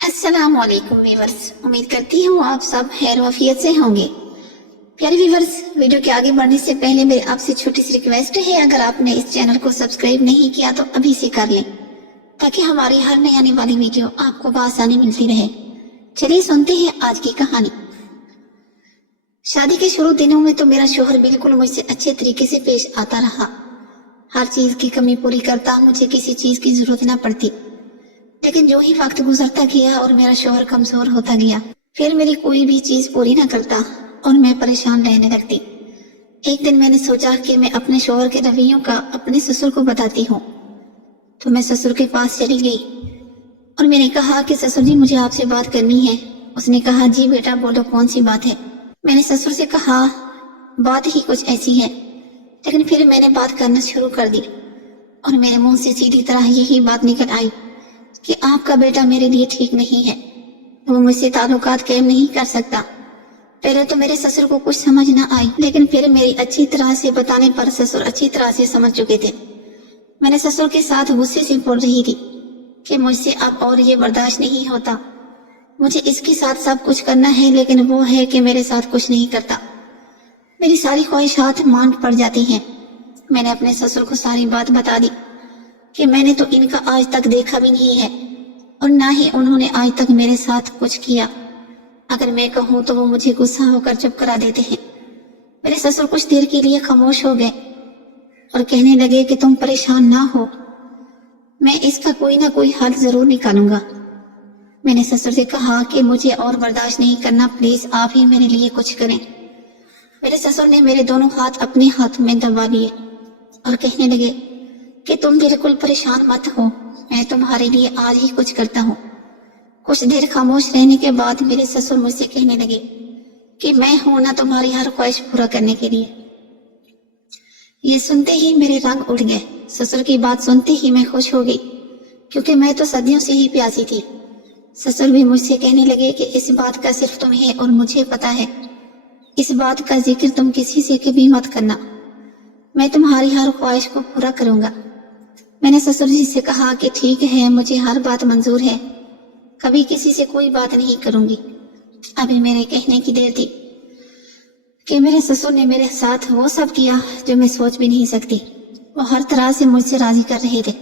अस्सलाम वालेकुम व्यूवर्स, उम्मीद करती हूँ आप सब खैर वफियत से होंगे। प्यारे व्यूवर्स, वीडियो के आगे बढ़ने से पहले मेरी आपसे छोटी सी रिक्वेस्ट है, अगर आपने इस चैनल को सब्सक्राइब नहीं किया तो अभी से कर लें ताकि हमारी हर नई आने वाली वीडियो आपको बआसानी मिलती रहे। चलिए सुनते हैं आज की कहानी। शादी के शुरू दिनों में तो मेरा शोहर बिल्कुल मुझसे अच्छे तरीके से पेश आता रहा। हर चीज की कमी पूरी करता, मुझे किसी चीज की जरूरत न पड़ती। लेकिन जो ही वक्त गुजरता गया और मेरा शोहर कमजोर होता गया, फिर मेरी कोई भी चीज पूरी न करता और मैं परेशान रहने लगती। एक दिन मैंने सोचा कि मैं अपने शोहर के रवैयों का अपने ससुर को बताती हूँ, तो मैं ससुर के पास चली गई और मैंने कहा कि ससुर जी, मुझे आपसे बात करनी है। उसने कहा, जी बेटा बोलो, कौन सी बात है। मैंने ससुर से कहा, बात ही कुछ ऐसी है। लेकिन फिर मैंने बात करना शुरू कर दी और मेरे मुंह से सीधी तरह यही बात निकल आई कि आपका बेटा मेरे लिए ठीक नहीं है, वो मुझसे ताल्लुकात कायम नहीं कर सकता। पहले तो मेरे ससुर को कुछ समझ न आई, लेकिन फिर मेरी अच्छी तरह से बताने पर ससुर अच्छी तरह से समझ चुके थे। मैंने ससुर के साथ गुस्से से बोल रही थी कि मुझसे अब और ये बर्दाश्त नहीं होता, मुझे इसके साथ सब कुछ करना है, लेकिन वो है कि मेरे साथ कुछ नहीं करता। मेरी सारी ख्वाहिशात मान पड़ जाती हैं। मैंने अपने ससुर को सारी बात बता दी कि मैंने तो इनका आज तक देखा भी नहीं है और ना ही उन्होंने आज तक मेरे साथ कुछ किया। अगर मैं कहूँ तो वो मुझे गुस्सा होकर चुप करा देते हैं। मेरे ससुर कुछ देर के लिए खामोश हो गए और कहने लगे कि तुम परेशान ना हो, मैं इसका कोई ना कोई हल जरूर निकालूंगा। मैंने ससुर से कहा कि मुझे और बर्दाश्त नहीं करना, प्लीज आप ही मेरे लिए कुछ करें। मेरे ससुर ने मेरे दोनों हाथ अपने हाथ में दबा लिए और कहने लगे कि तुम बिल्कुल परेशान मत हो, मैं तुम्हारे लिए आज ही कुछ करता हूँ। कुछ देर खामोश रहने के बाद मेरे ससुर मुझसे कहने लगे कि मैं हूं ना तुम्हारी हर ख्वाहिश पूरा करने के लिए। ये सुनते ही मेरे रंग उड़ गए। ससुर की बात सुनते ही मैं खुश हो गई, क्योंकि मैं तो सदियों से ही प्यासी थी। ससुर भी मुझसे कहने लगे कि इस बात का सिर्फ तुम्हें और मुझे पता है, इस बात का जिक्र तुम किसी से कभी मत करना, मैं तुम्हारी हर ख्वाहिश को पूरा करूंगा। मैंने ससुर जी से कहा कि ठीक है, मुझे हर बात मंजूर है, कभी किसी से कोई बात नहीं करूंगी। अभी मेरे कहने की देर थी कि मेरे ससुर ने मेरे साथ वो सब किया जो मैं सोच भी नहीं सकती। वो हर तरह से मुझसे राजी कर रहे थे।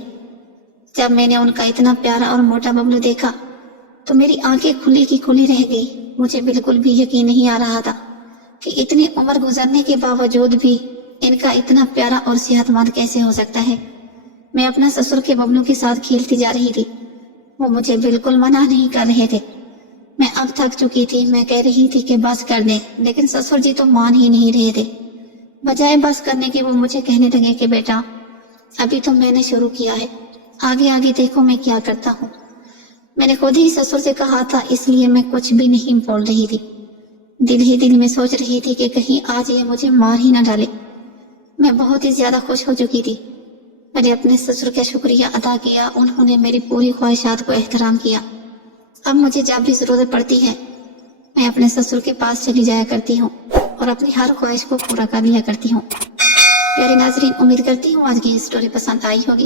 जब मैंने उनका इतना प्यारा और मोटा बबलू देखा तो मेरी आंखें खुली की खुली रह गई। मुझे बिल्कुल भी यकीन नहीं आ रहा था कि इतनी उम्र गुजरने के बावजूद भी इनका इतना प्यारा और सेहतमंद कैसे हो सकता है। मैं अपना ससुर के बबलू के साथ खेलती जा रही थी, वो मुझे बिल्कुल मना नहीं कर रहे थे। मैं अब थक चुकी थी, मैं कह रही थी कि बस कर दे, लेकिन ससुर जी तो मान ही नहीं रहे थे। बजाय बस करने के वो मुझे कहने लगे कि बेटा, अभी तो मैंने शुरू किया है, आगे आगे देखो मैं क्या करता हूँ। मैंने खुद ही ससुर से कहा था, इसलिए मैं कुछ भी नहीं बोल रही थी। दिल ही दिल में सोच रही थी कि कहीं आज ये मुझे मार ही न डाले। मैं बहुत ही ज्यादा खुश हो चुकी थी। मैंने अपने ससुर का शुक्रिया अदा किया, उन्होंने मेरी पूरी ख्वाहिशात को एहतराम किया। अब मुझे जब भी जरूरत पड़ती है मैं अपने ससुर के पास चली जाया करती हूँ और अपनी हर ख्वाहिश को पूरा कर लिया करती हूँ। प्यारे नाजरीन, उम्मीद करती हूँ आज की स्टोरी पसंद आई होगी।